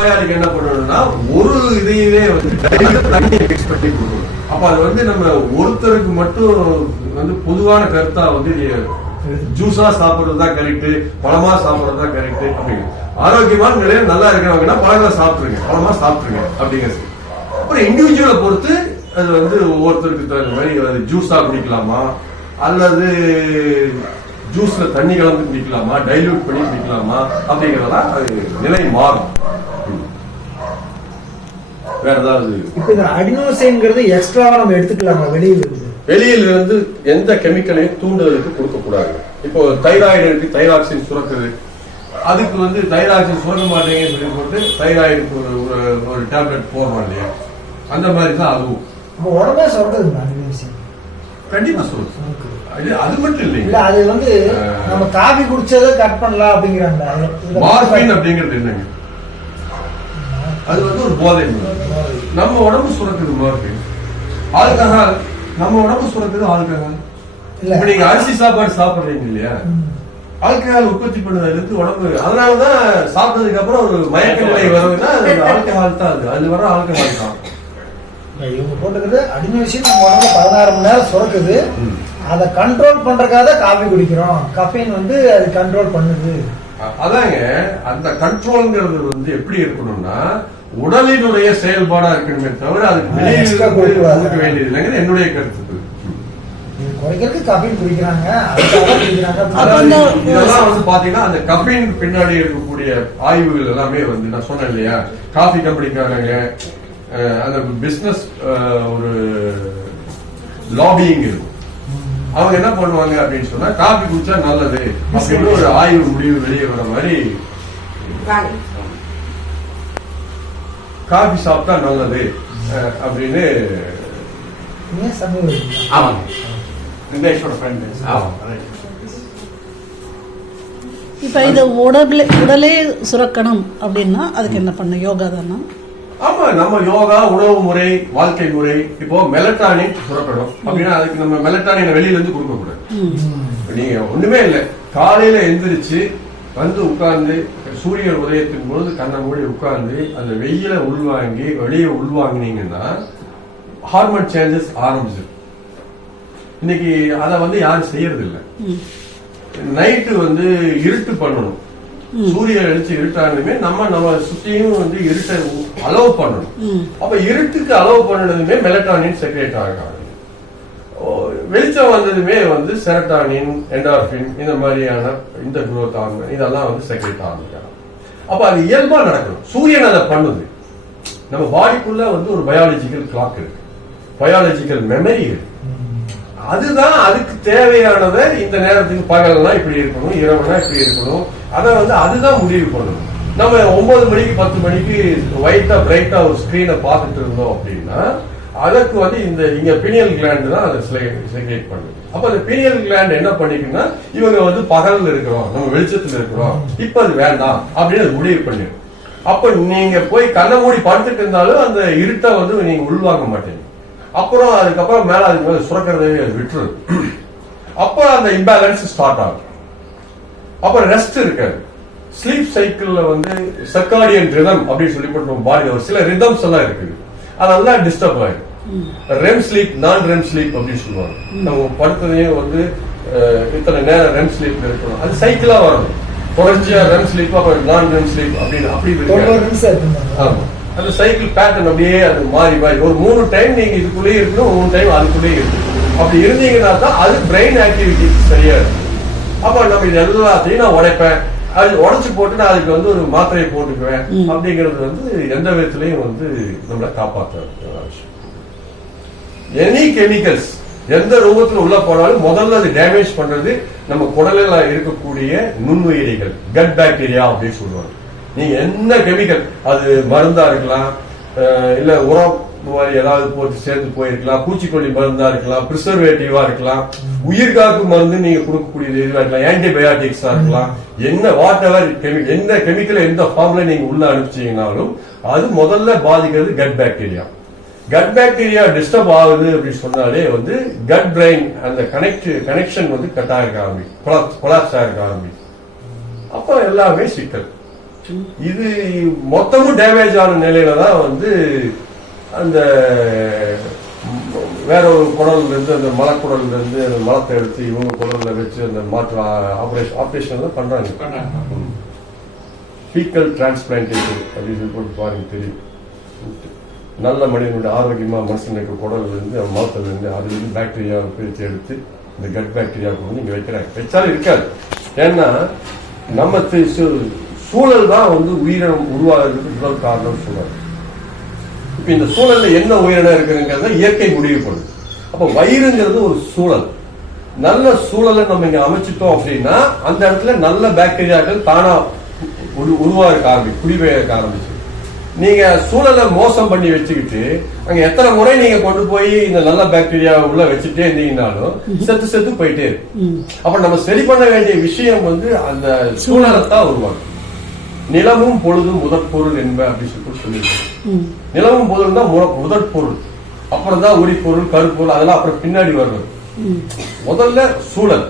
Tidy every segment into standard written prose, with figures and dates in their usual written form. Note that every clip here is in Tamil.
நோயாளிக்கு என்ன பண்ணணும்னா ஒரு இதையே வந்து தண்ணியை மிக்ஸ் பண்ணி கொடுக்கணும். அப்ப அது வந்து நம்ம ஒருத்தருக்கு மட்டும் வந்து பொதுவான கருத்தா வந்து ஜூஸா சாப்பிடுறதுதான் கரெக்ட், பழமா சாப்பிடுறதுதான் கரெக்ட் அப்படிங்க. ஆரோக்கியமான நிலையில நல்லா இருக்கிறவங்கன்னா பழங்களை சாப்பிட்டுருங்க, பழமா சாப்பிட்டுருங்க அப்படிங்கிறது. அப்புறம் இண்டிவிஜுவலை பொறுத்து அது வந்து ஒவ்வொருத்தருக்கு தகுந்த மாதிரி ஜூஸா குடிக்கலாமா அல்லது ஜூஸ்ல தண்ணி கலந்து குடிக்கலாமா, டைல்யூட் பண்ணி குடிக்கலாமா அப்படிங்கறதெல்லாம் அது நிலை மாறும். வேற ஏதாவது இப்ப அடினோசின்ங்கிறது எக்ஸ்ட்ராவா நம்ம எடுத்துக்கலாமா? வெளியில இருந்து எந்த கெமிக்கலையும் தூண்டுதலுக்கு கொடுக்க கூடாது. இப்போ தைராய்டு இருக்கு, தைராக்சின் சுரக்குது, அதுக்கு வந்து தைராக்சின் சுரக்க மாட்டேங்குன்னு சொல்லி போட்டு தைராய்டுக்கு ஒரு டேப்லெட் போடுறோம் இல்லையா, அந்த மாதிரி தான் அதுவும் உடனே சொல்றது கண்டிப்பா சொல்லுங்க. அது மட்டும் இல்லைங்க, அது வந்து நம்ம காபி குடிச்சதை கட் பண்ணலாம் அப்படிங்கிறாங்க. மார்பின் அப்படிங்கிறது என்னங்க, அது வந்து ஒரு போதை. நம்ம உடம்பு சுரக்குது மார்பின். ஆல்கஹால் நம்ம உடம்பு சுரக்குது ஆல்கஹால். இப்ப நீங்க அரிசி சாப்பாடு சாப்பிடுறீங்க இல்லையா, ஆல்கஹால் உற்பத்தி பண்ணதுக்கு உடம்பு, அதனாலதான் சாப்பிட்டதுக்கு அப்புறம் ஒரு மயக்க நிலை வருதுன்னா ஆல்கஹால் தான். அது வர ஆல்கஹால் தான். இவங்க போட்டுக்கிறது அடினோசின் நம்ம உடம்புல 16 மணி நேரம் சுரக்குது. அதை கண்ட்ரோல் பண்றதுக்காக காபி குடிக்கிறோம். கஃபீன் வந்து அது கண்ட்ரோல் பண்ணுது. அதாங்க, அந்த கண்ட்ரோல்ங்கிறது வந்து எப்படி இருக்கணும்னா உடலினுடைய செயல்பாடா இருக்கணுமே தவிர அதுக்கு கொடுக்க வேண்டியது இல்லைங்கிறது என்னுடைய கருத்து. குறைக்கிறதுக்கு கஃபீன் குடிக்கிறாங்க. இதெல்லாம் வந்து பாத்தீங்கன்னா அந்த கஃபீன் பின்னாடி இருக்கக்கூடிய ஆய்வுகள் எல்லாமே வந்து நான் சொன்னேன் இல்லையா, காஃபி கம்பெனிக்காரங்க அந்த பிசினஸ் ஒரு லாபிங் இருக்கும். அவங்க என்ன பண்ணுவாங்க அப்படின்னு சொன்னா, காபி குடிச்சா நல்லது அப்படின்னு ஒரு ஆய்வு முடிவு வெளியே வர மாதிரி, காபி சாப்பிட்டா நல்லது அப்படின்னு. இப்ப இது உடலே சுரக்கணும் அப்படின்னா அதுக்கு என்ன பண்ணும்? யோகா தானா? ஆமா, நம்ம யோகா, உணவு முறை, வாழ்க்கை முறை. இப்போ மெலட்டானின் சுரக்கணும் அப்படின்னா அதுக்கு நம்ம மெலட்டானின் வெளியில இருந்து கொடுக்க கூடாது. நீங்க ஒண்ணுமே இல்லை, காலையில எந்திரிச்சு வந்து உட்கார்ந்து சூரிய உதயத்தின் பொழுது கண்ணை மூடி உட்கார்ந்து அந்த வெயில உள்வாங்கி வெளியே உள்வாங்கினீங்கன்னா ஹார்மோன் சேஞ்சஸ் ஆரம்பிச்சு. இன்னைக்கு அதை வந்து யாரும் செய்யறது இல்லை. நைட்டு வந்து இருட்டு பண்ணணும், சூரிய எழுச்சி இருட்டானுமே நம்ம சுத்தியும் வந்து இருட்டை அலோவ் பண்ணணும். அப்ப இருட்டுக்கு அலோவ் பண்ணதுமே மெலட்டானின் செக்ரேட் ஆகும். வெளிச்சம் வந்ததுமே வந்து செரட்டானின், என்டார்பின் இந்த மாதிரியான இந்த குரோத் ஹார்மோன் இதெல்லாம் வந்து செக்ரேட் ஆரம்பிக்கலாம். அப்ப அது இயல்பா நடக்கணும். சூரியன் அதை பண்ணுது. நம்ம பாடிக்குள்ள வந்து ஒரு பயாலஜிக்கல் கிளாக் இருக்கு, பயாலஜிக்கல் மெமரி இருக்கு. அதுதான் அதுக்கு தேவையானதை இந்த நேரத்துக்கு பகல்னா இப்படி இருக்கணும், இரவுனா இப்படி இருக்கணும், அதை வந்து அதுதான் முடிவு பண்ணணும். நம்ம 9 மணிக்கு 10 மணிக்கு ஒயிட்டா பிரைட்டா ஒரு ஸ்கிரீனை பார்த்துட்டு இருந்தோம் அப்படின்னா அதுக்கு வந்து இந்த இங்க பீனியல் கிளாண்ட் தான் அதை செக்ரேட் பண்ணுது. அப்ப அந்த பீனியல் கிளாண்ட் என்ன பண்ணிக்குன்னா, இவங்க வந்து பகல்ல இருக்கிறோம், நம்ம வெளிச்சத்துல இருக்கிறோம், இப்ப அது வேண்டாம் அப்படின்னு அது முடிவு பண்ணிடும். அப்ப நீங்க போய் கண்ணை மூடி படுத்துட்டு இருந்தாலும் அந்த இருட்டை வந்து நீங்க உள்வாங்க மாட்டீங்க. அப்புறம் அதுக்கப்புறம் மேல அதுக்கு மேல சுரக்கிறதே விட்டுருது. அப்ப அந்த இம்பேலன்ஸ் ஸ்டார்ட் ஆகும். அப்புறம் ரெஸ்ட் இருக்காது. ஸ்லீப் சைக்கிள்ல வந்து சர்காடியன் ரிதம் அப்படின்னு சொல்லி போட்டு பாடியில ஒரு சில ரிதம்ஸ் எல்லாம் இருக்குது, அதெல்லாம் டிஸ்டர்ப் ஆயிடும். ரெம் ஸ்லீப், நான் ரெம் ஸ்லீப் அப்படின்னு சொல்லுவாங்க. நம்ம படுத்ததையும் வந்து இத்தனை நேரம் ரெம் ஸ்லீப் இருக்கணும், அது சைக்கிளா வரணும். குறைஞ்ச ரெம் ஸ்லீப் அப்புறம் நான் ரெம் ஸ்லீப் அப்படின்னு அப்படி ஆமா, அந்த சைக்கிள் பேட்டர்ன் அப்படியே அது மாறி மாறி ஒரு 3 டைம் நீங்க இதுக்குள்ளேயே இருக்கணும், 3 டைம் அதுக்குள்ளேயே இருக்கணும். அப்படி இருந்தீங்கன்னா தான் அது பிரெயின் ஆக்டிவிட்டி சரியா இருக்கும். அப்ப நம்ம இது எல்லாத்தையும் நான் உடைப்பேன், அது உடைச்சு போட்டு நான் அதுக்கு வந்து ஒரு மாத்திரையை போட்டுக்குவேன் அப்படிங்கிறது வந்து எந்த விதத்திலையும் வந்து நம்மளை காப்பாற்ற விஷயம். எனி கெமிக்கல்ஸ் எந்த ரூபத்துல உள்ள போனாலும் முதல்ல அது டேமேஜ் பண்றது நம்ம குடலில் இருக்கக்கூடிய நுண்ணுயிரிகள், கட் பாக்டீரியா அப்படின்னு சொல்லுவாங்க. நீங்க என்ன கெமிக்கல், அது மருந்தா இருக்கலாம், இல்ல உரம் மாதிரி ஏதாவது போட்டு சேர்த்து போயிருக்கலாம், பூச்சிக்கொல்லி மருந்தா இருக்கலாம், பிரிசர்வேட்டிவா இருக்கலாம், உயிர்காக்கும் மருந்து நீங்க கொடுக்கக்கூடியது இருக்கலாம், ஆன்டிபயோட்டிக்ஸா இருக்கலாம், என்ன வாட் எவர் கெமிக்கல், எந்த கெமிக்கல் எந்த ஃபார்ம்ல நீங்க உள்ள அனுப்பிச்சீங்கன்னாலும் அது முதல்ல பாதிக்கிறது gut bacteria. Gut bacteria disturb ஆகுது அப்படின்னு சொன்னாலே வந்து கட் பிரெயின் அந்த கனெக்ஷன் வந்து கட் ஆக ஆரம்பிக்கும், கொலாப்ஸ் ஆக ஆரம்பிக்கும். அப்ப எல்லாமே சிக்கல். இது மொத்தமும் டேமேஜ் ஆன நிலையில தான் வந்து அந்த வேற ஒரு குடல்ல இருந்து அந்த மலக்குடல்ல இருந்து அந்த மலத்தை எடுத்து இவங்க குடல்ல வச்சு அந்த மாற்று ஆபரேஷன் தான் பண்றாங்க. ஃபீக்கல் டிரான்ஸ்பிளான்டேஷன் அப்படின்னு சொல்லி பாருங்க தெரியும். நல்ல மனிதனுடைய ஆரோக்கியமா மனுஷனுக்கு குடல்ல இருந்து மலத்துல இருந்து அதுல இருந்து பாக்டீரியா பிரித்து எடுத்து இந்த கட் பாக்டீரியா நீங்க வைக்கிறாங்க. வச்சாலும் இருக்காது. ஏன்னா நம்ம சூழல் தான் வந்து உயிரினம் உருவாகிறதுக்கு முதல் காரணம் சொல்றாங்க. இப்ப இந்த சூழல்ல என்ன உயிரினம் இருக்குங்கிறத இயற்கை முடிவு பண்ணுது. அப்ப வயிறுங்கிறது ஒரு சூழல். நல்ல சூழலை நம்ம இங்க அமைச்சிட்டோம் அப்படின்னா அந்த இடத்துல நல்ல பாக்டீரியாக்கள் தானா உருவாக ஆரம்பிச்சு குடிபெயர்க்க ஆரம்பிச்சு. நீங்க சூழலை மோசம் பண்ணி வச்சுக்கிட்டு அங்க எத்தனை முறை நீங்க கொண்டு போய் இந்த நல்ல பாக்டீரியா உள்ள வச்சுட்டே இருந்தீங்கன்னாலும் செத்து போயிட்டே இருக்கு. அப்ப நம்ம சரி பண்ண வேண்டிய விஷயம் வந்து அந்த சூழலை தான் உருவாக்கும். நிலமும் பொழுதும் முதற்பொருள் என்ப அப்படின்னு சொல்லியிருக்கோம். நிலமும் பொருள் தான் முதற்பொருள், அப்புறம் தான் உரிப்பொருள் கருப்பொருள் அதெல்லாம் அப்புறம் பின்னாடி வர்றது. முதல்ல சூழல்.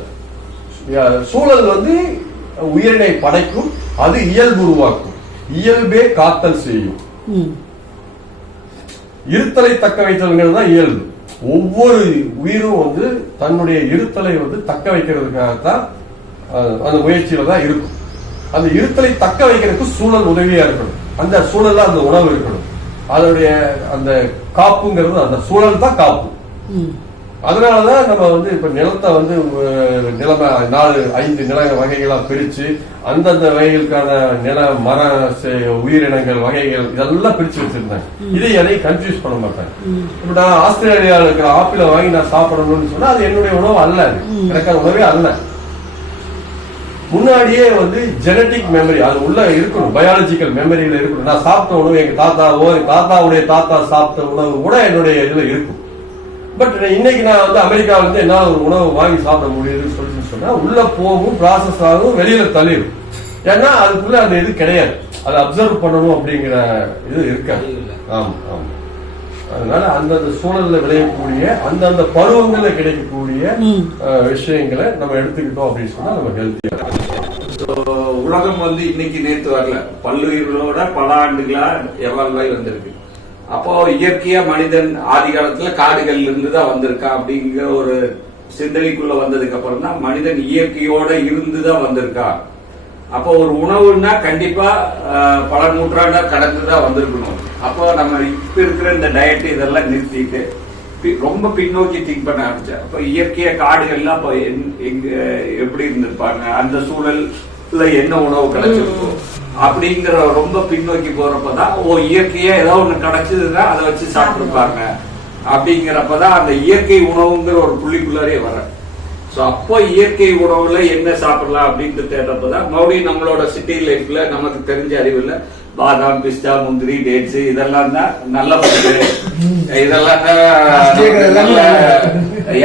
சூழல் வந்து உயிரினை படைக்கும், அது இயல்பு உருவாக்கும், இயல்பே காத்தல் செய்யும். இருத்தலை தக்க வைத்தல்ங்கிறது தான் இயல்பு. ஒவ்வொரு உயிரும் வந்து தன்னுடைய இருத்தலை வந்து தக்க வைக்கிறதுக்காகத்தான் அந்த முயற்சியில தான் இருக்கும். அந்த இருத்தலை தக்க வைக்கிறதுக்கு சூழல் உதவியா இருக்கணும். அந்த சூழல்ல அந்த உணவு இருக்கணும். அதனுடைய அந்த காப்புங்கிறது அந்த சூழல் தான் காப்பு. அதனாலதான் நம்ம வந்து இப்ப நிலத்தை வந்து நிலம 4-5 நில வகைகளா பிரிச்சு அந்தந்த வகைகளுக்கான நில மர உயிரினங்கள் வகைகள் இதெல்லாம் பிரிச்சு வச்சிருந்தாங்க. இதை எதையும் கன்ஃபியூஸ் பண்ண மாட்டாங்க. இப்ப நான் ஆஸ்திரேலியாவில் இருக்கிற ஆப்பிள வாங்கி நான் சாப்பிடணும்னு சொன்னா அது என்னுடைய உணவு அல்ல, எனக்கான உணவே அல்ல. முன்னாடியே வந்து ஜெனட்டிக் மெமரி அது உள்ள இருக்கணும், பயாலஜிக்கல் மெமரியில இருக்கணும். நான் சாப்பிட்ட உணவு எங்க தாத்தாவோ தாத்தாவுடைய தாத்தா சாப்பிட்ட உணவு கூட என்னுடைய இதுல இருக்கும். பட் இன்னைக்கு நான் வந்து அமெரிக்காவில இருந்து என்ன ஒரு உணவு வாங்கி சாப்பிட முடியுதுன்னு சொல்லிட்டு சொன்னா உள்ள போகும், ப்ராசஸ் ஆகும், வெளியில தள்ளிடும். ஏன்னா அதுக்குள்ள அந்த இது கிடையாது, அதை அப்சர்வ் பண்ணணும் அப்படிங்கிற இது இருக்காது. ஆமா ஆமா. அதனால அந்தந்த சூழல்ல விளையக்கூடிய அந்தந்த பருவங்கள்ல கிடைக்கக்கூடிய விஷயங்களை நம்ம எடுத்துக்கிட்டோம் அப்படின்னு சொன்னா நம்ம ஹெல்த்தியா. உலகம் வந்து இன்னைக்கு நேற்று வரல, பல்லுயிர்களோட பல ஆண்டுகளா எவால்வ் ஆகி வந்திருக்கு. அப்போ இயற்கையா மனிதன் ஆதி காலத்துல காடுகள்ல இருந்து தான் வந்திருக்கா அப்படிங்கிற ஒரு சிந்தனைக்குள்ள வந்ததுக்கு அப்புறம் தான் மனிதன் இயற்கையோட இருந்துதான் வந்திருக்கா. அப்போ ஒரு உணவுன்னா கண்டிப்பா பல நூற்றாண்டா கடந்துதான் வந்திருக்கணும். அப்போ நம்ம இப்ப இருக்கிற இந்த டயட் இதெல்லாம் நிறுத்திட்டு ரொம்ப பின்னோக்கி திங்க் பண்ண ஆரம்பிச்சேன். அப்ப இயற்கையா காடுகள்லாம் அப்ப எங்க எப்படி இருந்திருப்பாங்க, அந்த சூழல்ல என்ன உணவு கிடைச்சிருக்கும் அப்படிங்கிற ரொம்ப பின்னோக்கி போறப்பதான் இயற்கையா ஏதாவது ஒண்ணு கிடைச்சதுன்னா அதை வச்சு சாப்பிட்டுருப்பாங்க அப்படிங்கிறப்பதான் அந்த இயற்கை உணவுங்கிற ஒரு புள்ளிக்குள்ளாரே வர. சோ அப்போ இயற்கை உணவுல என்ன சாப்பிடலாம் அப்படின்னு தேடுறப்பதான் மறுபடியும் நம்மளோட சிட்டி லைஃப்ல நமக்கு தெரிஞ்ச அறிவுல பாதாம், பிஸ்தா, முந்திரி, டேட்ஸ் இதெல்லாம் தான் நல்ல ஃபுட்டு, இதெல்லாம் தான்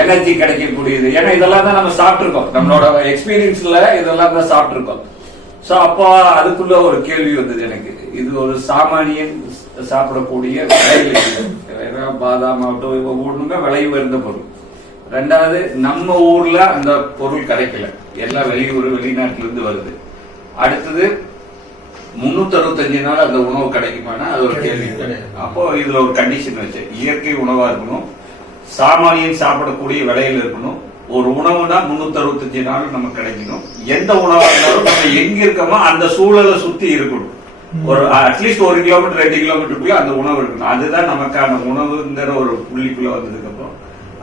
எனர்ஜி கிடைக்கக்கூடியது. ஏன்னா இதெல்லாம் தான் நம்ம சாப்பிட்டுருக்கோம், நம்மளோட எக்ஸ்பீரியன்ஸ்ல இதெல்லாம் தான் சாப்பிட்டுருக்கோம். சோ அப்போ அதுக்குள்ள ஒரு கேள்வி வந்தது எனக்கு, இது ஒரு சாமானியன் சாப்பிடக்கூடிய பாதாம் ஆகட்டும் ஒண்ணுமே விலை உயர்ந்த பொருள். ரெண்டாவது நம்ம ஊர்ல அந்த பொருள் கிடைக்கல, எல்லாம் வெளிநாட்டுல இருந்து வருது. அடுத்தது 365 நாள் அந்த உணவு கிடைக்குமானா அது ஒரு கேள்வி. அப்போ இதுல ஒரு கண்டிஷன் வச்சு இயற்கை உணவா இருக்கணும், சாமானியன் சாப்பிடக்கூடிய விலையில இருக்கணும். ஒரு உணவுனா 365 நாள் நமக்கு கிடைக்கணும். எந்த உணவா இருந்தாலும் நம்ம எங்க இருக்கோமோ அந்த சூழலை சுத்தி இருக்கணும். ஒரு அட்லீஸ்ட் 1 கிலோமீட்டர் 2 கிலோமீட்டருக்குள்ள அந்த உணவு இருக்கணும். அதுதான் நமக்கான உணவுங்கிற ஒரு புள்ளிக்குள்ள வந்ததுக்கு அப்புறம்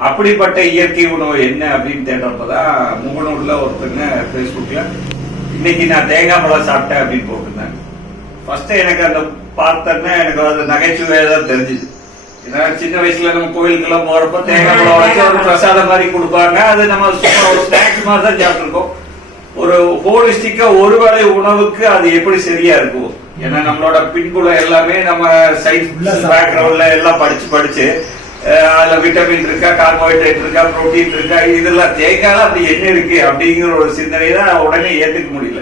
அப்படிப்பட்ட இயற்கை உணவு என்ன அப்படின்னு தேடுறப்பதான் முகநூர்ல ஒருத்தங்க பேஸ்புக்ல இன்னைக்கு நான் தேங்காய் பழம் சாப்பிட்டேன் அப்படின்னு போட்டிருந்தேன். ஃபர்ஸ்ட் எனக்கு அந்த பார்த்தேன்னா எனக்கு அது நகைச்சுவையா தான் தெரிஞ்சுது. ஏன்னா சின்ன வயசுல நம்ம கோயிலுக்கெல்லாம் போறப்ப தேங்காய் பழம் வச்சு ஒரு பிரசாதம் மாதிரி கொடுப்பாங்க, அது நம்ம ஒரு ஸ்நாக்ஸ் மாதிரி தான் சாப்பிட்டுருக்கோம். ஒரு ஹோலிஸ்டிக்கா ஒருவேளை உணவுக்கு அது எப்படி சரியா இருக்கும்? ஏன்னா நம்மளோட பின்புலம் எல்லாமே நம்ம சயின்ஸ் பேக்ரவுண்ட்ல எல்லாம் படிச்சு அதுல விட்டமின் இருக்கா, கார்போஹைட்ரேட் இருக்கா, புரோட்டீன் இருக்கா, இதெல்லாம் தேங்காய் அப்படி என்ன இருக்கு அப்படிங்கிற ஒரு சிந்தனை தான் உடனே ஏத்துக்க முடியல.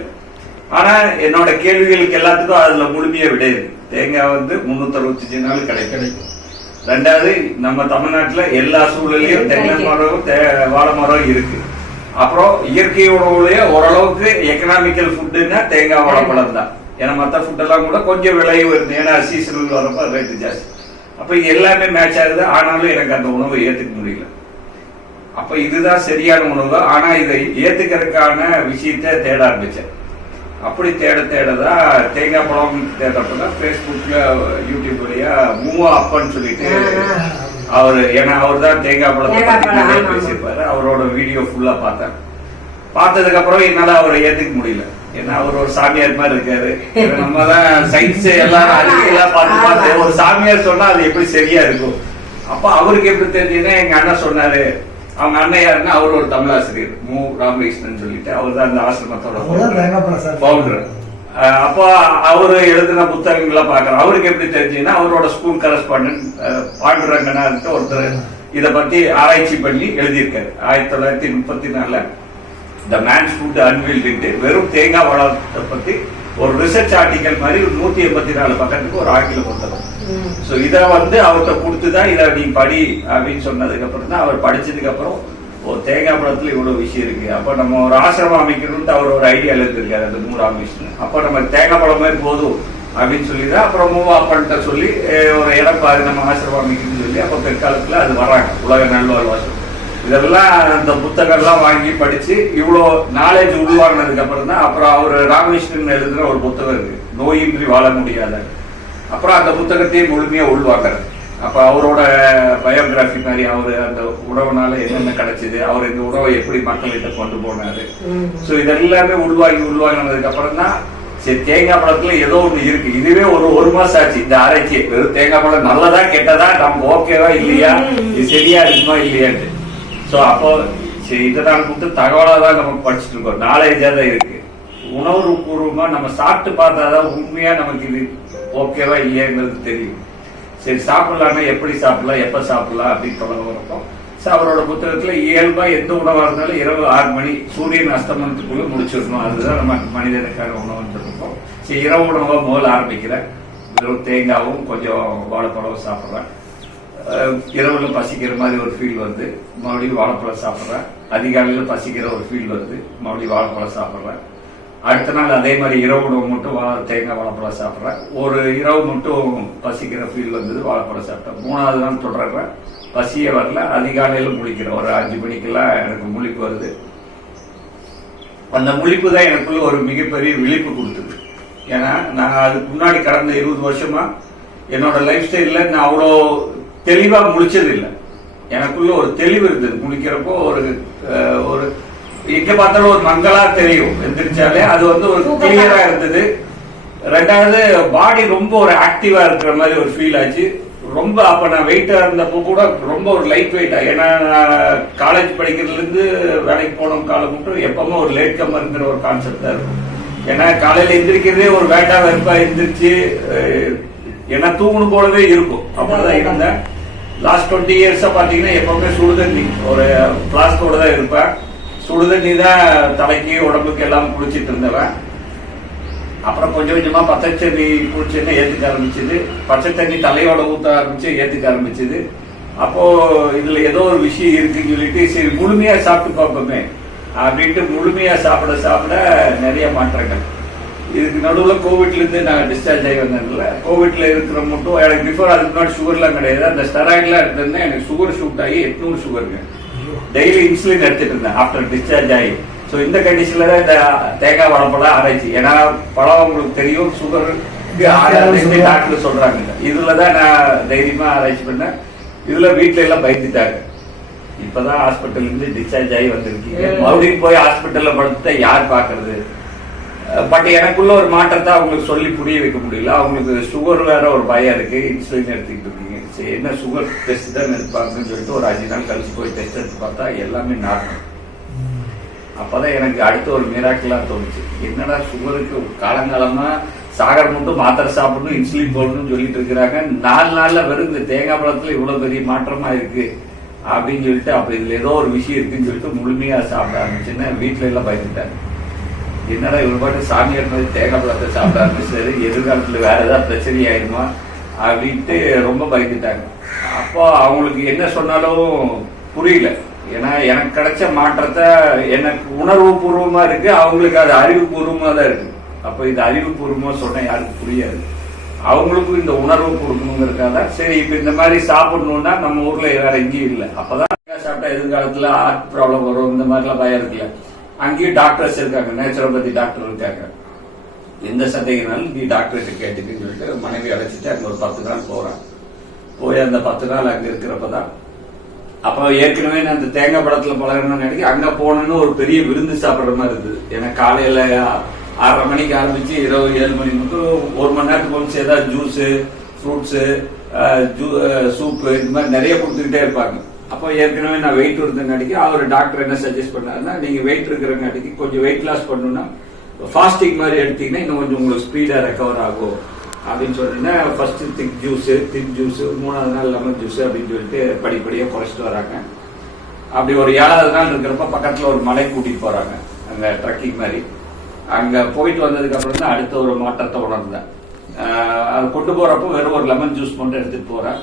ஆனா என்னோட கேள்விகளுக்கு எல்லாத்துக்கும் அதுல முழுமையா விட இருக்கு. தேங்காய் வந்து 365 நாள் கிடைக்கும். ரெண்டாவது நம்ம தமிழ்நாட்டுல எல்லா சூழலையும் தென்னை மரம் வாழை மரம் இருக்கு. அப்புறம் இயற்கை உணவுலயே ஓரளவுக்கு எக்கனாமிக்கல் ஃபுட்டுன்னா தேங்காய் வாழைப்பழம் தான். ஏன்னா மற்ற ஃபுட்டெல்லாம் கூட கொஞ்சம் விலை வருது, ஏன்னா சீசனல் வரப்போ ரேட்டு ஜாஸ்தி. அப்போ இது எல்லாமே மேட்ச் ஆகுது. ஆனாலும் எனக்கு அந்த உணவை ஏற்றுக்க முடியல. அப்போ இதுதான் சரியான உணவு. ஆனால் இதை ஏற்றுக்கிறதுக்கான விஷயத்த தேட ஆரம்பித்தேன். அப்படி தேடதான் தேங்காய் பழம் தேடுறப்பதான் ஃபேஸ்புக்கில் யூடியூப் வழியா மூவா அப்பன்னு சொல்லிட்டு ஏன்னா அவர் தான் தேங்காய் பழத்தை பற்றி நிறைய பேசியிருப்பாரு. அவரோட வீடியோ ஃபுல்லாக பார்த்ததுக்கு அப்புறம் என்னால அவரை ஏத்துக்க முடியல. ஏன்னா அவர் ஒரு சாமியார் மாதிரி இருக்காரு. நம்ம தான் சயின்ஸ் எல்லாம் அறிக்கையெல்லாம் பார்த்து ஒரு சாமியார் சொன்னா அது எப்படி சரியா இருக்கும். அப்ப அவருக்கு எப்படி தெரிஞ்சுன்னா எங்க அண்ணன் சொன்னாரு. அவங்க அண்ணன் யாருன்னா அவர் ஒரு தமிழாசிரியர் மு ராமகிருஷ்ணன் சொல்லிட்டு அவர் தான் அந்த ஆசிரமத்தோட பவுண்டர். அப்போ அவரு எழுதின புத்தகங்களை பாக்குறோம். அவருக்கு எப்படி தெரிஞ்சுன்னா அவரோட ஸ்கூல் கரஸ்பாண்டன்ட் பாண்டுரங்கனா ஒருத்தர் இதை பத்தி ஆராய்ச்சி பண்ணி எழுதியிருக்காரு. 1934 த மேன்ஸ் ஃபுட் அன்வீல்டு வெறும் தேங்காய் வளத்தை பத்தி ஒரு ரிசர்ச் ஆர்டிக்கல் மாதிரி 184 பக்கத்துக்கு ஒரு ஆங்கில புத்தகம். சோ இத அவர்கிட்ட கொடுத்துதான் இதை நீ படி அப்படின்னு சொன்னதுக்கு அப்புறம் தான் அவர் படிச்சதுக்கு அப்புறம் தேங்காய் பழத்துல இவ்வளவு விஷயம் இருக்கு. அப்ப நம்ம ஒரு ஆசிரமம் அமைக்கணும்னு அவர் ஒரு ஐடியா எழுதிருக்காரு அந்த மூ ராமகிருஷ்ணன். அப்ப நம்ம தேங்காய் பழமே போதும் அப்படின்னு சொல்லிதான் அப்புறம் மூவ் பண்ணிட்ட சொல்லி ஒரு இடம் பாரு நம்ம ஆசிரமம் அமைக்கணும்னு சொல்லி அப்ப பிற்காலத்துல அது வர்றாங்க உலக நல்வாழ்வாசம். இதெல்லாம் அந்த புத்தகம்லாம் வாங்கி படிச்சு இவ்வளோ நாலேஜ் உருவாகினதுக்கு அப்புறம் தான் அப்புறம் அவர் ராமகிருஷ்ணன் எழுதுன ஒரு புத்தகம் இருக்கு, நோயின்றி வாழ முடியாத. அப்புறம் அந்த புத்தகத்தையும் முழுமையா உள்வாக்குறாரு. அப்ப அவரோட பயோகிராபி மாதிரி அவரு அந்த உணவுனால என்னென்ன கிடைச்சது, அவர் இந்த உணவை எப்படி மக்கள்கிட்ட கொண்டு போனாரு. சோ இதெல்லாமே உள்வாங்கினதுக்கு அப்புறம் தான் சரி தேங்காய் பழத்துல ஏதோ ஒண்ணு இருக்கு. இதுவே ஒரு மாசம் ஆச்சு இந்த ஆராய்ச்சி. வெறும் தேங்காய் பழம் நல்லதா கெட்டதா நமக்கு ஓகேவா இல்லையா, இது சரியா இருக்குமா இல்லையான்னு. சோ அப்போ சரி இதனால கொடுத்து தகவலா தான் நம்ம படிச்சுட்டு இருக்கோம், நாலேஜா தான் இருக்கு. உணவு பூர்வமா நம்ம சாப்பிட்டு பார்த்தாதான் உண்மையா நமக்கு இது ஓகேவா இல்லையாங்கிறது தெரியும். சரி சாப்பிடலாம்னா எப்படி சாப்பிடலாம், எப்ப சாப்பிடலாம் அப்படின்னு தொடங்குறப்போ அவரோட புத்தகத்துல இயல்பா எந்த உணவா இருந்தாலும் இரவு 6 மணி சூரியன் அஸ்தமனத்துக்குள்ள முடிச்சிடணும். அதுதான் நம்ம மனிதனுக்கான உணவுன்னு இருக்கும். சரி இரவு உணவா முதல்ல ஆரம்பிக்கிறேன். வெறும் தேங்காவும் கொஞ்சம் வாழைப்பழம் சாப்பிட்றேன். இரவுல பசிக்கிற மாதிரி ஒரு ஃபீல் வருது, மறுபடியும் வாழைப்பழம் சாப்பிட்றேன். அதிகாலையில பசிக்கிற ஒரு ஃபீல் வருது, மறுபடியும் வாழைப்பழம் சாப்பிட்றேன். அடுத்த நாள் அதே மாதிரி இரவு உணவு மட்டும் தேங்காய் வாழைப்பழம் சாப்பிட்றேன். ஒரு இரவு மட்டும் பசிக்கிற ஃபீல் வந்தது, வாழைப்பழம் சாப்பிட்டேன். 3வது நாள் தொடர்றேன், பசியே வரல. அதிகாலையில முழிக்கிறேன். ஒரு 5 மணிக்கெல்லாம் எனக்கு முழிப்பு வருது. அந்த முழிப்பு தான் எனக்குள்ள ஒரு மிகப்பெரிய விழிப்பு கொடுத்தது. ஏன்னா நான் அதுக்கு முன்னாடி கடந்த 20 வருஷமா என்னோட லைஃப் ஸ்டைல்ல நான் அவ்வளோ தெளிவா முழிச்சது இல்லை. எனக்குள்ள ஒரு தெளிவு இருந்தது. முழிக்கிறப்போ ஒரு எங்க பார்த்தாலும் ஒரு மங்களா தெரியும். எந்திரிச்சாலே அது ஒரு கிளியரா இருந்தது. 2வது பாடி ரொம்ப ஒரு ஆக்டிவா இருக்கிற மாதிரி ஒரு ஃபீல் ஆச்சு. ரொம்ப அப்ப நான் வெயிட்டா இருந்தப்போ கூட ரொம்ப ஒரு லைட் வெயிட்டா. ஏன்னா காலேஜ் படிக்கிறதுல இருந்து வேலைக்கு போன காலம் மட்டும் எப்பவுமே ஒரு லேட் கம்மர்ங்கிற ஒரு கான்செப்ட் தான் இருக்கும். ஏன்னா காலையில எந்திரிக்கிறதே ஒரு வேட்டா வெறுப்பா எந்திரிச்சு ஏன்னா தூங்கணும் போலவே இருக்கும். அப்படிதான் இருந்தேன். லாஸ்ட் 20 இயர்ஸா பாத்தீங்கன்னா எப்பவுமே சுடுதண்ணி ஒரு பிளாஸ்கோட தான் இருப்பேன். சுடுதண்ணி தான் தலைக்கு உடம்புக்கு எல்லாம் குளிச்சிட்டு இருந்தவன். அப்புறம் கொஞ்சம் கொஞ்சமா பச்சை தண்ணி குளிச்சுன்னு ஏத்துக்க ஆரம்பிச்சது. பச்சை தண்ணி தலையோட ஊத்த ஆரம்பிச்சு ஏத்துக்க ஆரம்பிச்சது. அப்போ இதுல ஏதோ ஒரு விஷயம் இருக்குன்னு சொல்லிட்டு சரி முழுமையா சாப்பிட்டு பார்ப்போமே அப்படின்ட்டு முழுமையா சாப்பிட நிறைய மாற்றங்கள். இதுக்கு நடுவில் கோவிட்ல இருந்து நான் டிஸ்சார்ஜ் ஆகி வந்தேன்ல. கோவிட்ல இருக்கிற மட்டும் எனக்கு பிஃபோர் அதுக்கு முன்னாடி சுகர்லாம் கிடையாது. அந்த ஸ்டெராய்ட்லாம் எடுத்திருந்தேன். எனக்கு சுகர் ஷூட் ஆகி 800 சுகருங்க. டெய்லி இன்சுலின் எடுத்துட்டு இருந்தேன் ஆஃப்டர் டிஸ்சார்ஜ் ஆகி. ஸோ இந்த கண்டிஷன்ல தான் இந்த தேங்காய் வாழைப்பழம் ஆராய்ச்சி. ஏன்னா பழம் உங்களுக்கு தெரியும் சுகர் டாக்டர் சொல்றாங்க. இதுலதான் நான் தைரியமா ஆராய்ச்சி பண்ணேன். இதுல வீட்டுல எல்லாம் பயந்துட்டாங்க. இப்பதான் ஹாஸ்பிட்டல் இருந்து டிஸ்சார்ஜ் ஆகி வந்திருக்கீங்க, மறுபடியும் போய் ஹாஸ்பிட்டல்ல படுத்துட்டா யார் பாக்குறது. பட் எனக்குள்ள ஒரு மாற்றத்தை அவங்களுக்கு சொல்லி புரிய வைக்க முடியல. அவங்களுக்கு சுகர் வேற ஒரு பயம் இருக்கு, இன்சுலின் எடுத்துக்கிட்டு இருக்கீங்க. சரி என்ன சுகர் டெஸ்ட் தான் எடுப்பாங்கன்னு சொல்லிட்டு ஒரு 5 நாள் கழிச்சு போய் டெஸ்ட் எடுத்து பார்த்தா எல்லாமே நார்மல். அப்பதான் எனக்கு அடுத்த ஒரு மிராக்கிளா தோணுச்சு. என்னடா சுகருக்கு காலங்காலமா சாகர் மட்டும் மாத்திரை சாப்பிடணும், இன்சுலின் போடணும்னு சொல்லிட்டு இருக்கிறாங்க. 4 நாள்ல வெறும் இந்த தேங்காய் பழத்துல இவ்வளவு பெரிய மாற்றமா இருக்கு அப்படின்னு சொல்லிட்டு அப்ப இதுல ஏதோ ஒரு விஷயம் இருக்குன்னு சொல்லிட்டு முழுமையா சாப்பிட ஆரம்பிச்சுன்னா வீட்டுல எல்லாம் பயந்துட்டாங்க. என்னடா இவர் பாட்டு சாமியார் மாதிரி தேங்காய் பழத்தை சாப்பிட ஆரம்பிச்சாரு, எதிர்காலத்துல வேற ஏதாவது பிரச்சனை ஆயிருமா அப்படின்ட்டு ரொம்ப பயந்துட்டாங்க. அப்போ அவங்களுக்கு என்ன சொன்னாலும் புரியல. ஏன்னா எனக்கு கிடைச்ச மாற்றத்தை எனக்கு உணர்வு பூர்வமா இருக்கு, அவங்களுக்கு அது அறிவு பூர்வமா தான் இருக்கு. அப்ப இது அறிவுபூர்வமா சொன்னா யாருக்கு புரியாது. அவங்களுக்கும் இந்த உணர்வு கொடுக்கணுங்கிறதுக்காக சரி இப்ப இந்த மாதிரி சாப்பிடணும்னா நம்ம ஊர்ல வேற எங்கேயும் இல்லை. அப்பதான் சாப்பிட்டா எதிர்காலத்துல ஹார்ட் ப்ராப்ளம் வரும் இந்த மாதிரி எல்லாம் பயம் இருக்குல்ல. அங்கேயும் டாக்டர்ஸ் இருக்காங்க, நேச்சுரோபதி டாக்டர் இருக்காங்க. எந்த சந்தேகனாலும் நீ டாக்டர்கிட்ட கேட்டுக்குன்னு சொல்லிட்டு மனைவி அழைச்சிட்டு அங்க ஒரு 10 நாள் போறான். போய் அந்த 10 நாள் அங்க இருக்கிறப்பதான் அப்ப ஏற்கனவே நான் அந்த தேங்காய் படத்துல பழகணும்னு நினைக்க அங்க போனோன்னு ஒரு பெரிய விருந்து சாப்பிடுற மாதிரி இருந்தது. ஏன்னா காலையில 6:30 மணிக்கு ஆரம்பிச்சு இரவு 7 மணி மட்டும் 1 மணி நேரத்துக்கு கொஞ்சம் ஏதாவது ஜூஸ், ஃப்ரூட்ஸ், சூப்பு இந்த மாதிரி நிறைய கொடுத்துக்கிட்டே இருப்பாங்க. அப்போ ஏற்கனவே நான் வெயிட் இருந்தங்காட்டிக்கு அவர் டாக்டர் என்ன சஜஸ்ட் பண்ணாருன்னா நீங்க வெயிட் இருக்கிறங்காட்டிக்கு கொஞ்சம் வெயிட் லாஸ் பண்ணணும்னா ஃபாஸ்டிங் மாதிரி எடுத்தீங்கன்னா இன்னும் கொஞ்சம் உங்களுக்கு ஸ்பீடா ரெக்கவர் ஆகும் அப்படின்னு சொன்னீங்கன்னா ஃபர்ஸ்ட் திக் ஜூஸ் 3வது நாள் லெமன் ஜூஸ் அப்படின்னு சொல்லிட்டு படிப்படியா குறைச்சிட்டு வராங்க. அப்படி ஒரு 7வது நாள் இருக்கிறப்ப பக்கத்துல ஒரு மலை கூட்டிட்டு போறாங்க, அங்க ட்ரக்கிங் மாதிரி. அங்க போயிட்டு வந்ததுக்கு அப்புறம் தான் அடுத்த ஒரு மாற்றத்தை உணர்ந்தேன். அது கொண்டு போறப்போ வெறும் ஒரு லெமன் ஜூஸ் மட்டும் எடுத்துட்டு போறேன்.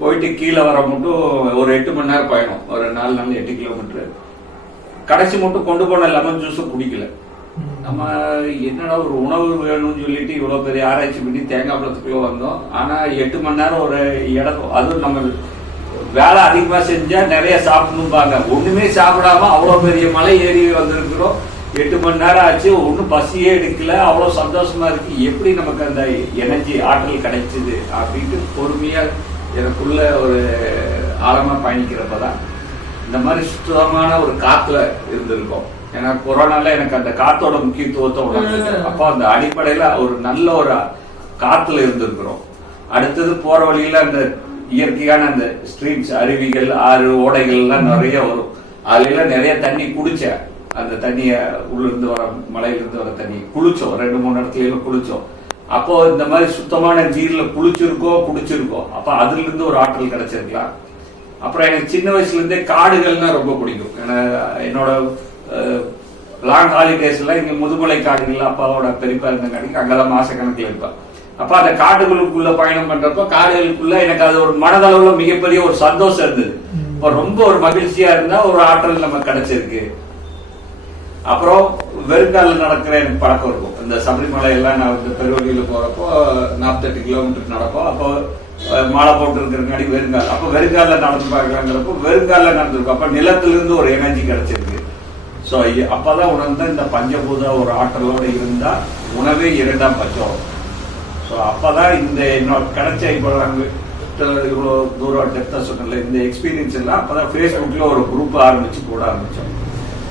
போயிட்டு கீழே வர மட்டும் ஒரு 8 மணி நேரம் பயணம், ஒரு 4 நாள் 8 கிலோமீட்டர். கடைசி மட்டும் கொண்டு போன லெமன் ஜூஸும் குடிக்கல. நம்ம என்னடா ஒரு உணவு வேணும்னு சொல்லிட்டு இவ்வளவு பெரிய ஆராய்ச்சி பண்ணி தேங்காய் பழத்துக்குள்ள வந்தோம். ஆனா 8 மணி நேரம் ஒரு இடம், அதுவும் நம்ம வேலை அதிகமா செஞ்சா நிறைய சாப்பிடணும்பாங்க. ஒண்ணுமே சாப்பிடாம அவ்வளவு பெரிய மலை ஏறி வந்திருக்கிறோம். 8 மணி நேரம் ஆச்சு, ஒன்னும் பசியே எடுக்கல. அவ்வளவு சந்தோஷமா இருக்கு. எப்படி நமக்கு அந்த எனர்ஜி ஆற்றல் கிடைச்சது அப்படின்ட்டு பொறுமையா எனக்குள்ள ஒரு ஆழமா பயணிக்கிறப்பதான் இந்த மாதிரி சுத்தமான ஒரு காத்துல இருந்திருக்கும். ஏன்னா கொரோனால எனக்கு அந்த காத்தோட முக்கியத்துவத்தை உணர்ந்து அப்போ அந்த அடிப்படையில ஒரு நல்ல ஒரு காத்துல இருந்திருக்கிறோம். அடுத்தது போற வழியில அந்த இயற்கையான அந்த ஸ்ட்ரீம்ஸ், அருவிகள், ஆறு, ஓடைகள் எல்லாம் நிறைய வரும். அதுல எல்லாம் நிறைய தண்ணி குடிச்சேன். அந்த தண்ணிய உள்ள இருந்து வர மலையில இருந்து வர தண்ணி குளிச்சோம். 2-3 இடத்துல குளிச்சோம். அப்போ இந்த மாதிரி சுத்தமான நீர்ல குடிச்சிருக்கோம். அப்ப அதுல இருந்து ஒரு ஆற்றல் கிடைச்சிருக்கலாம். அப்புறம் எனக்கு சின்ன வயசுல இருந்தே காடுகள்னா ரொம்ப பிடிக்கும். என்னோட லாங் ஹாலிடேஸ்ல இங்க முதுமலை காடுகள் அப்பாவோட பெரியப்பா இருந்தங்காட்டிக்கு அங்கதான் மாசக்கணக்கில் இருப்பேன். அப்ப அந்த காடுகளுக்குள்ள பயணம் பண்றப்ப காடுகளுக்குள்ள எனக்கு அது ஒரு மனதளவுல மிகப்பெரிய ஒரு சந்தோஷம் இருந்தது. இப்ப ரொம்ப ஒரு மகிழ்ச்சியா இருந்தா ஒரு ஆற்றல் நமக்கு கிடைச்சிருக்கு. அப்புறம் வெறுங்கால நடக்கிற எனக்கு பழக்கம் இருக்கும். இந்த சபரிமலை எல்லாம் நான் இந்த பெருவழியில போறப்போ 48 கிலோமீட்டர் நடப்போம். அப்போ மாலை போட்டு இருக்கிறங்காடி வெறுங்கால். அப்ப வெறுங்கால நடந்து பார்க்கலாங்கிறப்போ வெறுங்கால நடந்திருக்கும். அப்ப நிலத்திலிருந்து ஒரு எனர்ஜி கிடைச்சிருக்கு. சோ அப்பதான் உணர்ந்த இந்த பஞ்சபூத ஒரு ஆற்றலோட இருந்தா உணவே 2ஆம் பட்சம். சோ அப்பதான் இந்த என்னோட கிடைச்ச இப்போ இவ்வளவு தூரம் டெப்தா சொன்னல இந்த எக்ஸ்பீரியன்ஸ் எல்லாம் அப்பதான் பேஸ்புக்ல ஒரு குரூப் ஆரம்பிச்சு போட ஆரம்பிச்சோம்.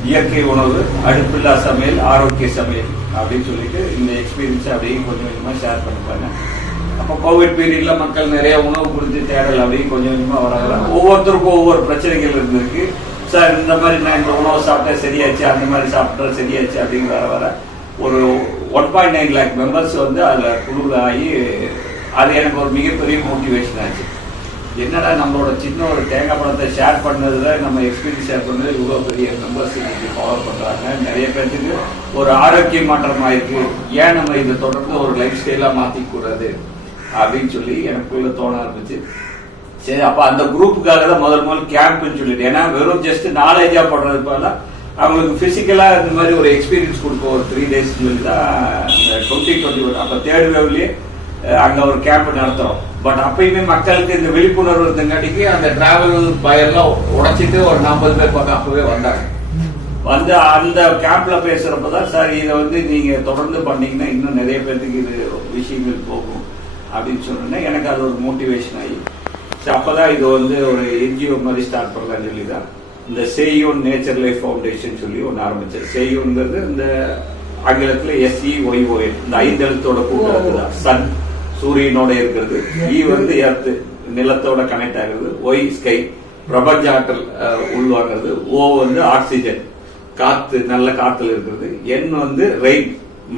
இயற்கை உணவு, அடுப்பில்லா சமையல், ஆரோக்கிய சமையல் அப்படின்னு சொல்லிட்டு இந்த எக்ஸ்பீரியன்ஸ் அப்படியே கொஞ்சம் கொஞ்சமா ஷேர் பண்ணிப்பாங்க. அப்போ கோவிட் பீரியட்ல மக்கள் நிறைய உணவு குறித்து தேடல் அப்படியே கொஞ்சம் கொஞ்சமா வராங்க. ஒவ்வொருத்தருக்கும் ஒவ்வொரு பிரச்சனைகள் இருந்திருக்கு. சார் இந்த மாதிரி நான் இந்த உணவு சாப்பிட்டா சரியாச்சு, அந்த மாதிரி சாப்பிட்டா சரியாச்சு அப்படிங்கிற வர ஒரு 1.9 லேக் மெம்பர்ஸ் வந்து அதுல குழு ஆகி அது எனக்கு ஒரு மிகப்பெரிய மோட்டிவேஷன் ஆச்சு. என்னடா நம்மளோட சின்ன ஒரு தேங்காய் பழத்தை ஷேர் பண்ணதுல நம்ம எக்ஸ்பீரியன்ஸ் ஷேர் பண்ணது இவ்வளவு பெரிய மெம்பர்ஸ் இன்னைக்கு ஃபாலோ பண்றாங்க. நிறைய பேருக்கு ஒரு ஆரோக்கிய மாற்றம் ஆயிருக்கு. ஏன் நம்ம இதை தொடர்ந்து ஒரு லைஃப் ஸ்டைலா மாத்திக்க கூடாது அப்படின்னு சொல்லி எனக்குள்ள தோண ஆரம்பிச்சு. சரி, அப்ப அந்த குரூப்புக்காக தான் முதல் கேம்ப்னு சொல்லிட்டு, ஏன்னா வெறும் ஜஸ்ட் நாலேஜா பண்றது போல அவங்களுக்கு பிசிக்கலா இந்த மாதிரி ஒரு எக்ஸ்பீரியன்ஸ் கொடுக்கும். ஒரு 3 days சொல்லி தான் 2021 அப்ப 3rd வேவ்லயே அங்க ஒரு கேம்ப் நடத்துறோம். பட் அப்பயுமே மக்களுக்கு இந்த விழிப்புணர்வு இருந்தங்காட்டிக்கு அந்த டிராவல் பயெல்லாம் உடைச்சிட்டு ஒரு 40 பேர் பக்கம் அப்பவே வந்தாங்க. வந்து அந்த கேம்ப்ல பேசுறப்பதான் சார் இதை வந்து நீங்க தொடர்ந்து பண்ணீங்கன்னா இன்னும் நிறைய பேருக்கு இது விஷயங்கள் போகும் அப்படின்னு சொன்னா எனக்கு அது ஒரு மோட்டிவேஷன் ஆகி அப்பதான் இது வந்து ஒரு என்ஜிஓ மாதிரி ஸ்டார்ட் பண்ணலாம்னு சொல்லிதான் இந்த சேயோன் நேச்சர் லைஃப் ஃபவுண்டேஷன் சொல்லி ஒன்னு ஆரம்பிச்சது. சேயோன்ங்கிறது இந்த ஆங்கிலத்துல SEYON இந்த 5 எழுத்தோட கூட்டம் தான். சன் சூரியனோட இருக்கிறது, E வந்து எர்த் நிலத்தோட கனெக்ட் ஆகுறது, Y ஸ்கை பிரபஞ்ச ஆற்றல் உள்வாங்கிறது, O வந்து ஆக்சிஜன் காத்து நல்ல காத்துல இருக்கிறது, N வந்து ரெயின்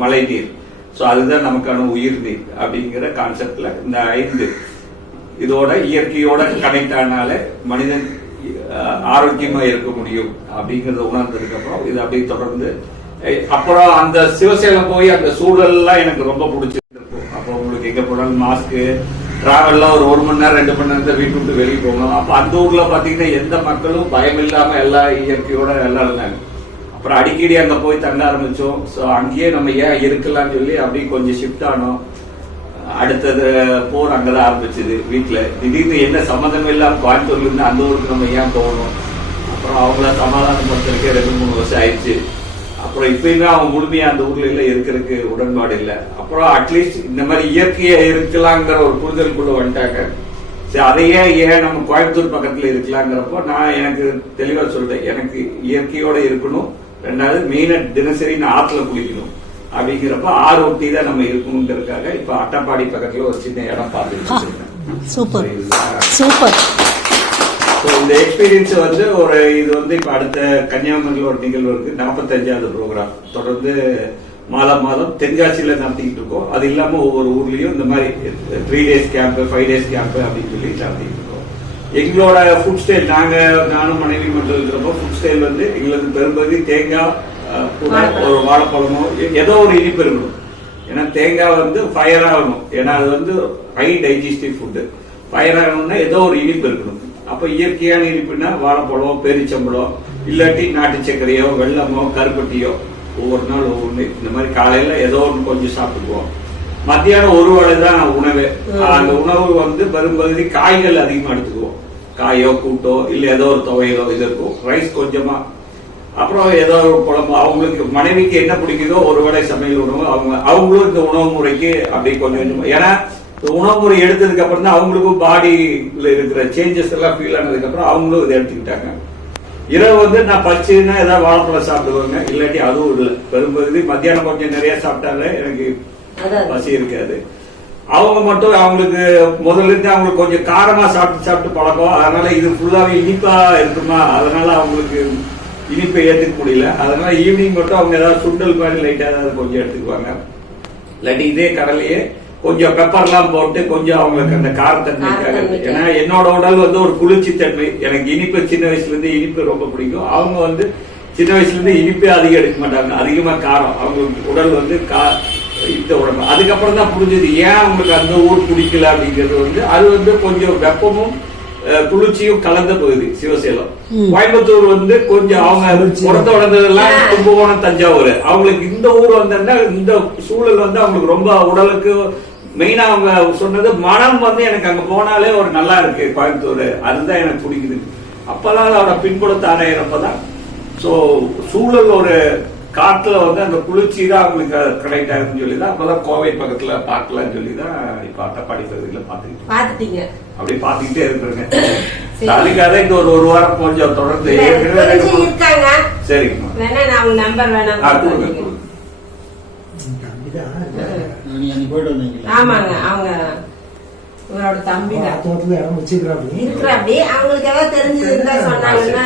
மழை நீர். சோ அதுதான் நமக்கான உயிர் நீர் அப்படிங்கிற கான்செப்ட்ல இந்த 5 இதோட இயற்கையோட கனெக்ட் ஆனால மனிதன் ஆரோக்கியமா இருக்க முடியும் அப்படிங்கறத உணர்ந்ததுக்கு அப்புறம் இது அப்படியே தொடர்ந்து அப்புறம் அந்த சிவசேலம் போய் அந்த சூழல்லாம் எனக்கு ரொம்ப பிடிச்சிருக்கும். அப்போ உங்களுக்கு எங்க போனாலும் மாஸ்க் டிராவல்லாம் ஒரு 1 மணி நேரம் 2 மணி நேரத்தை வீட்டு விட்டு வெளியே போகணும். அப்ப அந்த ஊர்ல பாத்தீங்கன்னா எந்த மக்களும் பயம் இல்லாம எல்லா இயற்கையோட எல்லாம் இருந்தாங்க. அப்ப அப்புறம் அடிக்கடி அங்க போய் தங்க ஆரம்பிச்சோம். ஸோ அங்கேயே நம்ம ஏன் இருக்கலாம்னு சொல்லி அப்படியே கொஞ்சம் ஷிஃப்ட் ஆனோம். அடுத்தது போர் அங்கதான் ஆரம்பிச்சது. வீட்டுல திடீர்னு என்ன சம்மந்தம் இல்லாம கோயம்புத்தூர்ல இருந்து அந்த ஊருக்கு நம்ம ஏன் போகணும். அப்புறம் அவங்கள சமாதானப்படுத்துறதுக்கே 2-3 வருஷம் ஆயிடுச்சு. அப்புறம் இப்பயுமே அவங்க முழுமையா அந்த ஊர்ல எல்லாம் இருக்கிறதுக்கு உடன்பாடு இல்லை. அப்புறம் அட்லீஸ்ட் இந்த மாதிரி இயற்கையா இருக்கலாங்கிற ஒரு புரிதலுக்குள்ள வந்துட்டாங்க. சரி, அதையே ஏன் நம்ம கோயம்புத்தூர் பக்கத்துல இருக்கலாங்கிறப்போ நான் எனக்கு தெளிவா சொல்றேன், எனக்கு இயற்கையோட இருக்கணும். 2வது மெயினா தினசரி நான் ஆத்துல குளிக்கணும். அப்படிங்கிறப்ப ஆறு ஒட்டி தான் நம்ம இருக்கணுங்கிறதுக்காக இப்ப அட்டப்பாடி பக்கத்துல ஒரு சின்ன இடம் பார்த்துட்டு சூப்பர் சூப்பர். இந்த எக்ஸ்பீரியன்ஸ் வந்து இது வந்து இப்ப அடுத்த கன்னியாகுமரியில் ஒரு நிகழ்வு இருக்கு. 45வது ப்ரோக்ராம் தொடர்ந்து மாதம் தென்காசியில நடத்திக்கிட்டு இருக்கோம். அது இல்லாம ஒவ்வொரு ஊர்லயும் இந்த மாதிரி 3 டேஸ் கேம்ப் 5 டேஸ் கேம்ப் அப்படின்னு சொல்லி நடத்திக்கிட்டு இருக்கோம். எங்களோட ஃபுட் ஸ்டைல் நானும் மனைவி மட்டும் இருக்கிறப்போ ஃபுட் ஸ்டைல் வந்து எங்களுக்கு பெரும்பகுதி தேங்காய் கூட ஒரு வாழைப்பழமோ ஏதோ ஒரு இனிப்பு இருக்கணும். ஏன்னா தேங்காய் வந்து ஃபயர் ஆகணும். ஏன்னா அது வந்து ஹை டைஜஸ்டிவ் ஃபுட்டு. ஃபயர் ஆகணும்னா ஏதோ ஒரு இனிப்பு இருக்கணும். அப்ப இயற்கையான இனிப்புனா வாழைப்பழம், பேரிச்சம்பழம், இல்லாட்டி நாட்டு சர்க்கரையோ வெள்ளமோ கருப்பட்டியோ ஒவ்வொரு நாள் ஒவ்வொன்று இந்த மாதிரி காலையில ஏதோ ஒன்று கொஞ்சம் சாப்பிட்டுக்குவோம். மத்தியானம் ஒரு வேளை தான் உணவு. அந்த உணவு வந்து பெரும்பகுதி காய்கள் அதிகமா எடுத்துக்குவோம். காயோ கூட்டோ இல்ல ஏதோ ஒரு துவையலோ இது இருக்கும். ரைஸ் கொஞ்சமா, அப்புறம் ஏதோ ஒரு குழம்பு. அவங்களுக்கு மனைவிக்கு என்ன பிடிக்குதோ ஒரு வேளை சமையல் உணவு. அவங்களும் இந்த உணவு முறைக்கு அப்படி கொஞ்சம், ஏன்னா உணவு முறை எடுத்ததுக்கு அப்புறம் தான் அவங்களுக்கும் பாடியில இருக்கிற சேஞ்சஸ் எல்லாம் ஃபீல் ஆனதுக்கு அப்புறம் அவங்களும் இதை எடுத்துக்கிட்டாங்க. இரவு வந்து நான் பச்சுன்னா ஏதாவது வாழைப்பழம் சாப்பிடுவாங்க, இல்லாட்டி அதுவும் இல்லை. பெரும்பகுதி மத்தியானம் கொஞ்சம் நிறைய சாப்பிட்டாலே எனக்கு பசி இருக்காது. அவங்க மட்டும் அவங்களுக்கு முதல்ல இருந்து அவங்களுக்கு கொஞ்சம் காரமா சாப்பிட்டு பழக்கம். அதனால இது ஃபுல்லாவே இனிப்பா இருக்குமா, அதனால அவங்களுக்கு இனிப்பை ஏத்துக்க முடியல. அதனால ஈவினிங் மட்டும் அவங்க ஏதாவது சுண்டல் மாதிரி லைட்டா ஏதாவது கொஞ்சம் எடுத்துக்குவாங்க. இல்லாட்டி இதே கடலையே கொஞ்சம் பெப்பர்லாம் போட்டு கொஞ்சம் அவங்களுக்கு அந்த காரத்தன்மைக்காக. ஏன்னா என்னோட உடல் வந்து ஒரு குளிர்ச்சி தன்மை. எனக்கு இனிப்பு சின்ன வயசுல இருந்து இனிப்பு ரொம்ப பிடிக்கும். அவங்க வந்து சின்ன வயசுல இருந்து இனிப்பே அதிகம் எடுக்க மாட்டாங்க, அதிகமா காரம். அவங்களுக்கு உடல் வந்து இந்த உடம்பு. அதுக்கப்புறம் தான் புரிஞ்சது ஏன் அவங்களுக்கு அந்த ஊர் பிடிக்கல அப்படிங்கிறது வந்து அது வந்து கொஞ்சம் வெப்பமும் குளிர்ச்சியும் கலந்த பகுதி சிவசேலம். கோயம்புத்தூர் வந்து கொஞ்சம் அவங்க புறத்த உடந்ததெல்லாம் கும்பகோணம், தஞ்சாவூர். அவங்களுக்கு இந்த ஊர் வந்தா இந்த சூழல் வந்து அவங்களுக்கு ரொம்ப உடலுக்கு மெயினா அவங்க சொன்னது மனம் வந்து எனக்கு அங்க போனாலே ஒரு நல்லா இருக்கு கோயம்புத்தூர், அதுதான் எனக்கு பிடிக்குது. அப்பதான் அதோட பின்புலத்தை அடையிறப்பதான் சோ சூழல் ஒரு காட்டுல வந்து அந்த குளிர்ச்சி தான் அவங்களுக்கு கனெக்ட் ஆகுதுன்னு சொல்லிதான் அப்பதான் கோவை பக்கத்துல பார்க்கலாம்னு சொல்லிதான் இப்ப அட்டப்பாடி பகுதியில பாத்துக்கிட்டீங்க. அப்படி பாத்துக்கிட்டே இருக்கிறேங்க. அதுக்காக இந்த ஒரு வாரம் கொஞ்சம் தொடர்ந்து இருக்காங்க. சரிங்கம்மா, வேணா நான் நம்பர் வேணா ஆமாங்க. அவங்க உங்களோட தம்பி இருக்கிறாப்படி. அவங்களுக்கு ஏதாவது தெரிஞ்சது இருந்தா சொன்னாங்கன்னா